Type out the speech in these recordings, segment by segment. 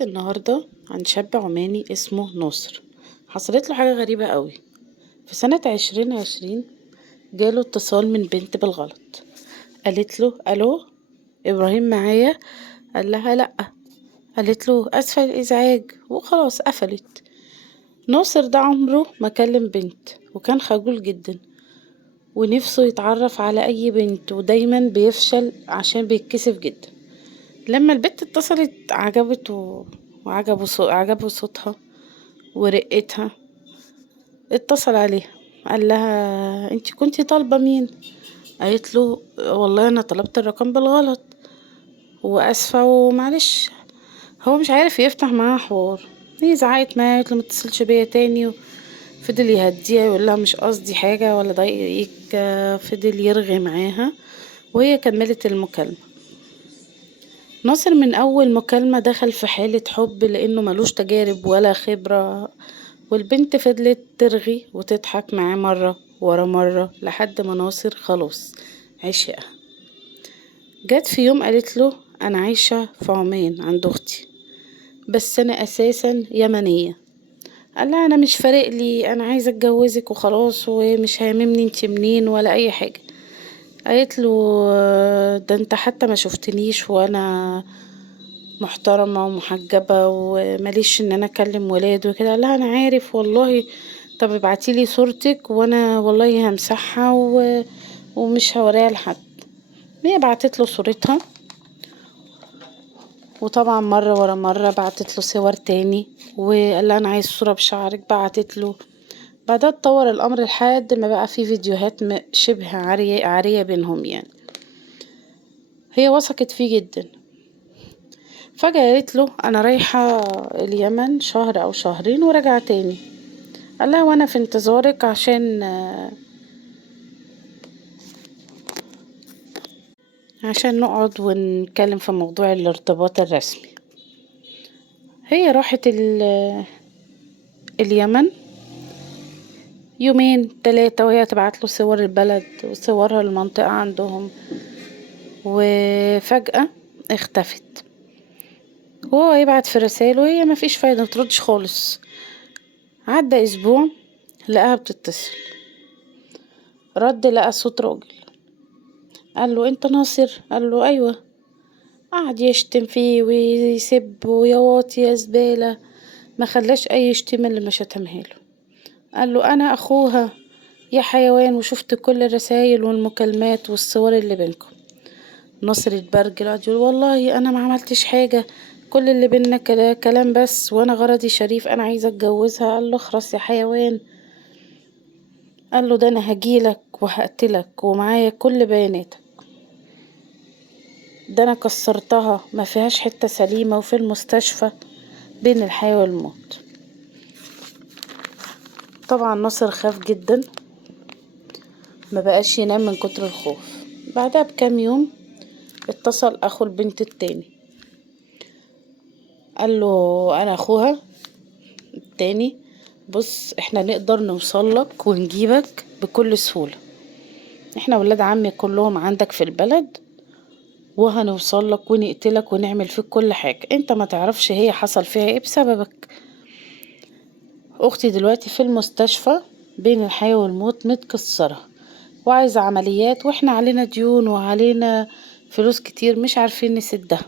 النهاردة عن شاب عماني اسمه ناصر. حصلت له حاجة غريبة قوي. في سنة 2020 جاله اتصال من بنت بالغلط، قالت له الو، ابراهيم معايا؟ قال لها لا. قالت له اسفة الازعاج وخلاص قفلت. ناصر ده عمره ما كلم بنت، وكان خجول جدا ونفسه يتعرف على اي بنت، ودايما بيفشل عشان بيتكسف جدا. لما البت اتصلت عجبته عجبه صوتها ورقتها. اتصل عليها، قال لها انتي كنتي طالبة مين؟ قالت له والله انا طلبت الرقم بالغلط واسفة ومعلش. هو مش عارف يفتح معاها حوار. هي زعقت معاه، قالت له متصلش بيا تاني، وفضل يهديها يقول لها مش قصدي حاجة ولا ضايقك. فضل يرغي معاها وهي كملت المكالمة. ناصر من أول مكالمة دخل في حالة حب لأنه ملوش تجارب ولا خبرة، والبنت فضلت ترغي وتضحك معاه مرة ورا مرة لحد ما ناصر خلاص عشقها. جت في يوم قالت له أنا عايشة في عمان عند أختي، بس أنا أساسا يمنية. قال لها أنا مش فارق لي، أنا عايزة أتجوزك وخلاص، ومش هيهمني انتي منين ولا أي حاجة. قالت له ده انت حتى ما شفتنيش وانا محترمة ومحجبة ومليش ان انا اكلم ولاد وكده. قال لها انا عارف والله، طب ابعتيلي صورتك وانا والله همسحها ومش هوريها لحد. هي بعتت له صورتها، وطبعا مرة ورا مرة بعتت له صور تاني، وقال لها انا عايز صورة بشعرك، بعتت له. بعدها اتطور الامر لحد ما بقى في فيديوهات شبه عارية بينهم يعني. هي وثقت فيه جدا. فجأة قالت له انا رايحة اليمن شهر او شهرين وراجعة تاني. قال لها وانا في انتظارك عشان نقعد ونتكلم في موضوع الارتباط الرسمي. هي راحت اليمن يومين 3، وهي تبعت له صور البلد وصورها المنطقة عندهم، وفجأة اختفت. وهو يبعت في رسائل وهي ما فيش فايدة، متردش خالص. عدى اسبوع لقاها بتتصل، رد لقى صوت راجل. قال له انت ناصر؟ قال له ايوه. قعد يشتم فيه ويسب ويا واطي يا زبالة، ما خلاش اي شتيمة اللي ما شتمها له. قال له انا اخوها يا حيوان، وشفت كل الرسائل والمكالمات والصور اللي بينكم. ناصر اتبرجل قعد يقول والله انا ما عملتش حاجة، كل اللي بينا كلام بس، وانا غرضي شريف، انا عايزة اتجوزها. قال له اخرس يا حيوان. قال له ده انا هجيلك وهقتلك ومعايا كل بياناتك، ده انا كسرتها ما فيهاش حتة سليمة، وفي المستشفى بين الحياة والموت. طبعا ناصر خاف جدا، ما بقاش ينام من كتر الخوف. بعدها بكام يوم اتصل اخو البنت التاني، قال له انا اخوها التاني، بص احنا نقدر نوصلك ونجيبك بكل سهولة، احنا ولاد عمي كلهم عندك في البلد، وهنوصلك ونقتلك ونعمل فيك كل حاجة. انت ما تعرفش هي حصل فيها ايه بسببك. اختي دلوقتي في المستشفى بين الحياة والموت متكسرة وعايزة عمليات، واحنا علينا ديون وعلينا فلوس كتير مش عارفين نسدها.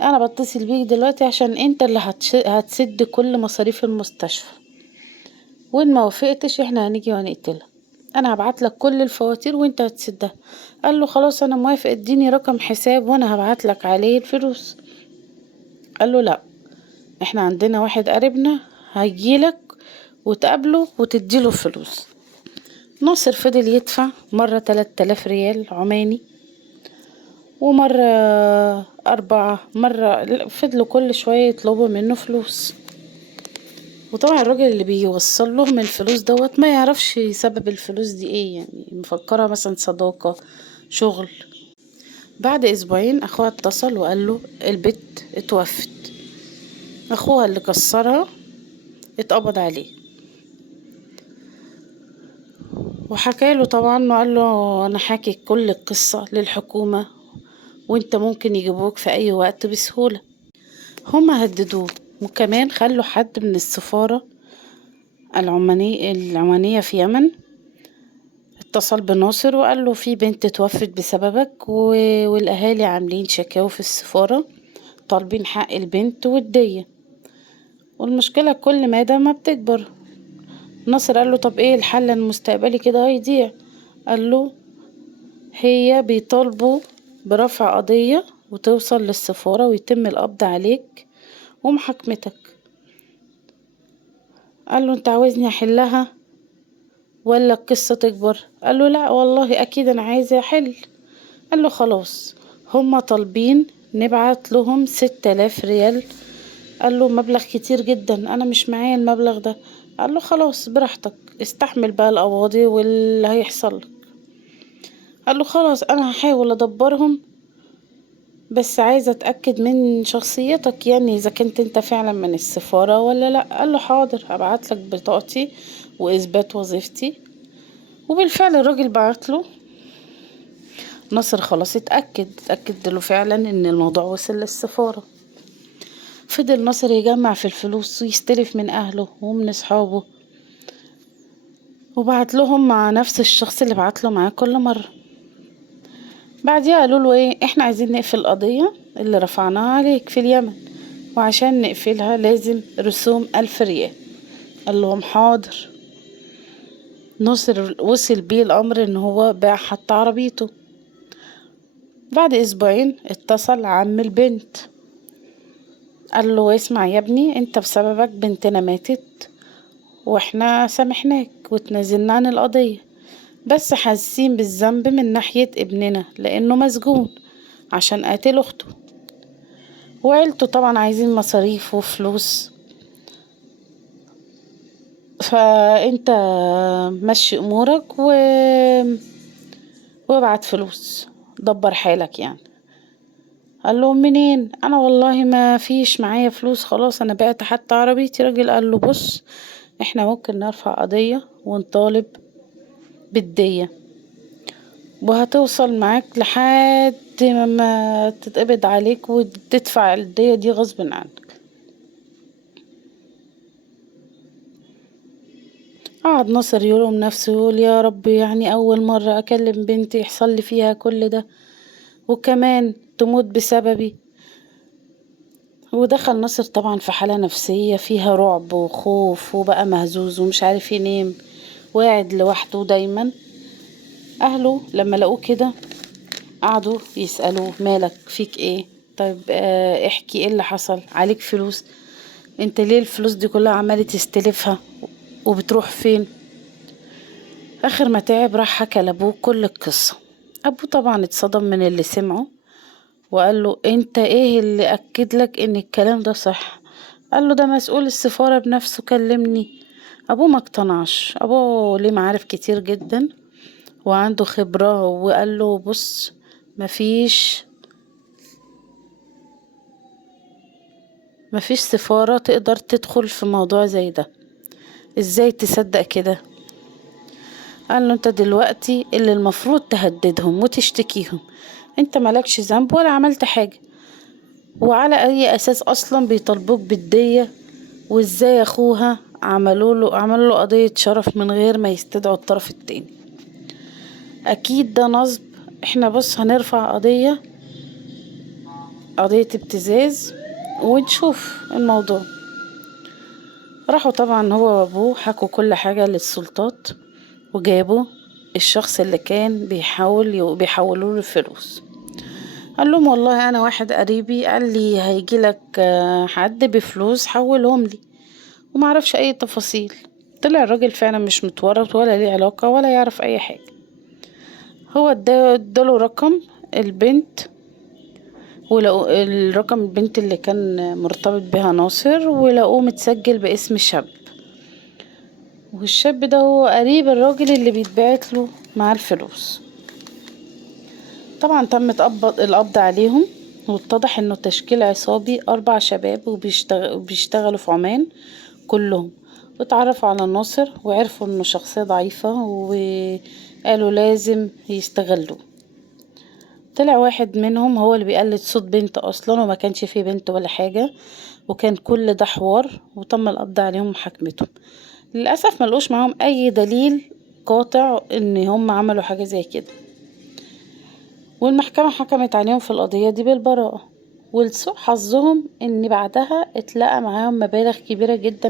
انا بتصل بيك دلوقتي عشان انت اللي هتسد كل مصاريف المستشفى، وان ما وافقتش احنا هنيجي وهنقتلها. انا هبعتلك كل الفواتير وانت هتسدها. قال له خلاص انا موافق، اديني رقم حساب وانا هبعتلك عليه الفلوس. قال له لا، احنا عندنا واحد قريبنا هيجيلك وتقابله وتديله فلوس. ناصر فضل يدفع مرة 3000 ريال عماني، ومرة 4، مرة فضلوا كل شوية يطلبوا منه فلوس. وطبعا الراجل اللي بيوصل لهم الفلوس دوت ما يعرفش سبب الفلوس دي ايه، يعني مفكرة مثلا صداقة شغل. بعد اسبوعين اخوها اتصل وقال له البت اتوفت، اخوها اللي كسرها اتقبض عليه. وحكى له طبعا وقال له انا حاكي كل القصة للحكومة، وانت ممكن يجيبوك في اي وقت بسهولة. هما هددوه، وكمان خلوا حد من السفارة العمانية في يمن اتصل بناصر وقال له في بنت توفت بسببك والأهالي عاملين شكاوى في السفارة طالبين حق البنت والدية، والمشكلة كل ما بتكبر. ناصر قال له طب ايه الحل المستقبلي كده هيضيع؟ قال له هي بيطالبوا برفع قضية وتوصل للسفارة ويتم القبض عليك ومحاكمتك. قال له انت عاوزني احلها ولا القصة تكبر؟ قال له لا والله اكيد انا عايزة احل. قال له خلاص، هما طالبين نبعت لهم 6000 ريال. قال له مبلغ كتير جدا، انا مش معايا المبلغ ده. قال له خلاص براحتك، استحمل بقى القواضي واللي هيحصل لك. قال له خلاص انا هحاول ادبرهم، بس عايزة اتأكد من شخصيتك، يعني اذا كنت انت فعلا من السفارة ولا لا. قال له حاضر، هبعتلك بطاقتي واثبات وظيفتي. وبالفعل الراجل بعتله. ناصر خلاص اتأكد له فعلا ان الموضوع وصل للسفارة. فضل ناصر يجمع في الفلوس ويستلف من اهله ومن اصحابه، وبعت لهم مع نفس الشخص اللي بعت له معاه كل مرة. بعديها قالوا له ايه، احنا عايزين نقفل القضية اللي رفعناها عليك في اليمن، وعشان نقفلها لازم رسوم 1000 ريال. قال لهم حاضر. ناصر وصل بيه الامر ان هو باع حتى عربيته. بعد اسبوعين اتصل عم البنت، قال له اسمع يا ابني، انت بسببك بنتنا ماتت واحنا سامحناك وتنازلنا عن القضية، بس حاسين بالذنب من ناحية ابننا لانه مسجون عشان قاتل اخته، وعيلته طبعا عايزين مصاريف وفلوس. فانت مشي امورك وابعت فلوس، دبر حالك يعني. قال له منين؟ انا والله ما فيش معايا فلوس، خلاص انا بعت حتى عربيتي. راجل قال له بص، احنا ممكن نرفع قضية ونطالب بالدية، وهتوصل معاك لحد ما تتقبض عليك وتدفع الدية دي غصب عنك. قعد ناصر يلوم نفسه يقول يا رب، يعني اول مرة اكلم بنتي يحصل لي فيها كل ده وكمان تموت بسببي. ودخل ناصر طبعا في حالة نفسية فيها رعب وخوف، وبقى مهزوز ومش عارف ينام، وقاعد لوحده دايما. اهله لما لقوه كده قعدوا يسألوه مالك، فيك ايه؟ طيب احكي ايه اللي حصل، عليك فلوس؟ انت ليه الفلوس دي كلها عمالة تستلفها وبتروح فين؟ اخر ما تعب راح حكى لابوه كل القصة. ابوه طبعا اتصدم من اللي سمعه، وقال له انت ايه اللي اكد لك ان الكلام ده صح؟ قال له ده مسؤول السفارة بنفسه كلمني. ابوه ما اقتنعش، ابوه ليه معارف كتير جدا وعنده خبرة، وقال له بص، مفيش مفيش سفارة تقدر تدخل في موضوع زي ده، ازاي تصدق كده؟ قال له انت دلوقتي اللي المفروض تهددهم وتشتكيهم، انت مالكش ذنب ولا عملت حاجة، وعلى اي اساس اصلا بيطالبوك بالدية؟ وازاي اخوها عملوا له قضية شرف من غير ما يستدعوا الطرف التاني؟ اكيد ده نصب. احنا بص هنرفع قضية ابتزاز ونشوف الموضوع. راحوا طبعا هو وابوه حكوا كل حاجة للسلطات، وجابوا الشخص اللي كان بيحولوا له الفلوس. قال لهم والله انا واحد قريبي قال لي هيجيلك حد بفلوس حولهم لي، ومعرفش اي تفاصيل. طلع الراجل فعلا مش متورط ولا ليه علاقة ولا يعرف اي حاجة. هو اداله رقم البنت، ولقوا الرقم البنت اللي كان مرتبط بها ناصر، ولقوه متسجل باسم شاب، والشاب ده هو قريب الراجل اللي بيتبعت له مع الفلوس. طبعا تم القبض عليهم، واتضح انه تشكيل عصابي 4 شباب وبيشتغلوا في عمان كلهم. واتعرفوا على ناصر وعرفوا انه شخصية ضعيفة، وقالوا لازم يستغلوه. طلع واحد منهم هو اللي بيقلد صوت بنت اصلا، وما كانش فيه بنت ولا حاجة، وكان كل ده حوار، وتم القبض عليهم ومحاكمتهم. للأسف ملقوش معاهم اي دليل قاطع ان هم عملوا حاجة زي كده، والمحكمة حكمت عليهم في القضية دي بالبراءة. ولسوء حظهم ان بعدها اتلقى معاهم مبالغ كبيرة جدا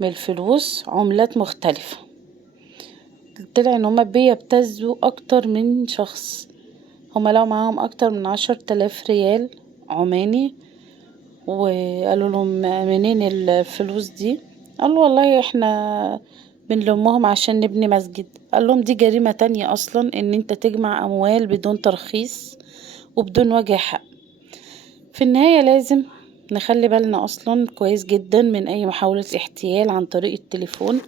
من الفلوس، عملات مختلفة. طلع ان هما بيبتزوا اكتر من شخص. هما لقوا معاهم اكتر من 10,000 ريال عماني، وقالوا لهم منين الفلوس دي؟ قالوا والله احنا بنلمهم عشان نبني مسجد. قال لهم دي جريمة تانية اصلا، ان انت تجمع اموال بدون ترخيص وبدون وجه حق. في النهاية لازم نخلي بالنا اصلا كويس جدا من اي محاولة احتيال عن طريق التليفون.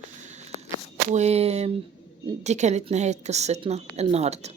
ودي كانت نهاية قصتنا النهاردة.